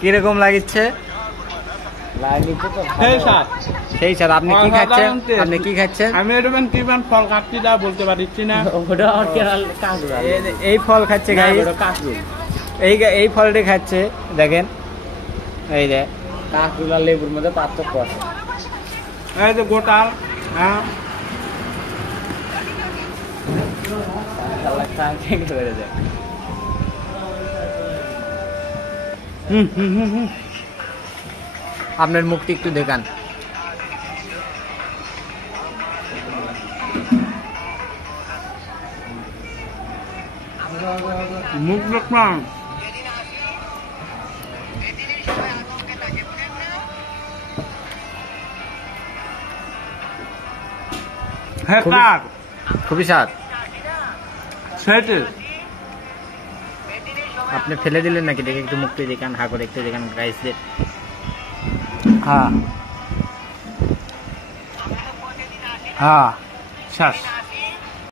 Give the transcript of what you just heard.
কিরকম লাগিচ্ছে? সেই স্যার আপনি কি খাচ্ছেন? আপনি কি খাচ্ছেন? আমি এরকম কি ফল খাচ্ছি তা বলতে পারছি না। এই ফল খাচ্ছে গাই, এই ফলটি খাচ্ছে। দেখেন এই যে কাঁকরুল আর লেবুর মধ্যে পার্থক্য আছে। এই যে গোটাল। হ্যাঁ আপনার মুখটি একটু দেখান। মুখ দেখলাম। খুবই স্বাদ। আপনি ফেলে দিলেন নাকি? দেখে একটু মুখটি দেখান, হা করে একটু দেখান গাইসদের। হ্যাঁ হ্যাঁ শেষ।